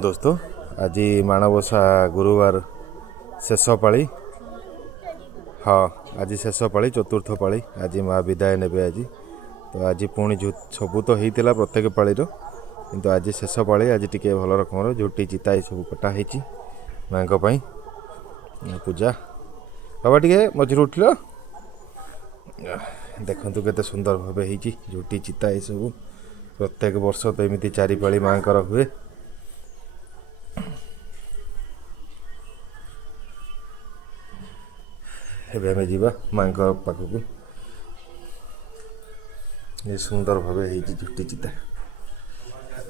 दोस्तों आज माणबसा गुरुवार शेष पाली। हाँ आज शेष पाली चतुर्थ पाली आज माँ विदाय ने आज तो आज पुणी सबू तो होता प्रत्येक पाली किंतु आज शेष पाली आज टी भल रकम झुटी चिता सब कटाई माँ पूजा बाबा टे मझे उठल देखु केते सुंदर भाव झुटी चिता ये सब प्रत्येक वर्ष तो एमती चारि पाली माँ हुए। एबे हमें जीवा माँ पाखक ये सुंदर भाव झुटी चिता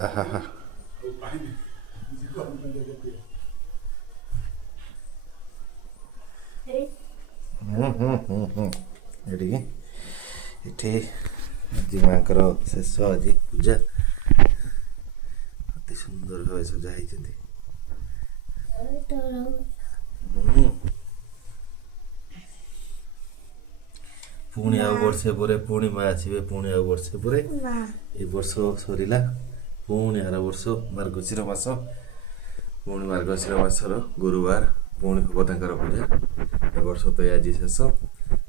आहा ये आज माँ शेष आज पूजा अति सुंदर भाव सजाई पुणी आ वर्षे पर पुणी माँ आसवे पुणी आ वर्षे पर ये वर्ष सरला पुणी आर वर्ष मार्गशीर मास पुणी मार्गशीर मासर गुरुवार पुणी हम पूजा ए वर्ष तो आज शेष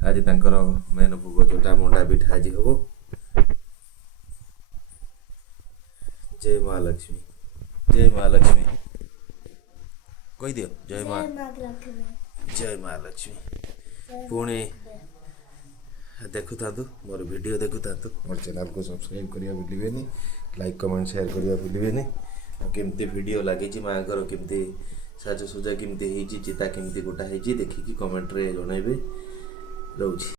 आज तर मेन भोग जोटा मंडा पिठा आज हम। जय महालक्ष्मी जय महालक्ष्मी कही दियो जय महालक्ष्मी पुणी देखु था मोर वीडियो देखु था मोर चैनल को सब्सक्राइब करिया भूलिबेनी लाइक कमेंट शेयर करिया भूलिबेनी केमती वीडियो लगी माँ केमती साजसज्जा केमती चिता केमती गोटा देखिकी कमेंट रे जनइबे। रोची।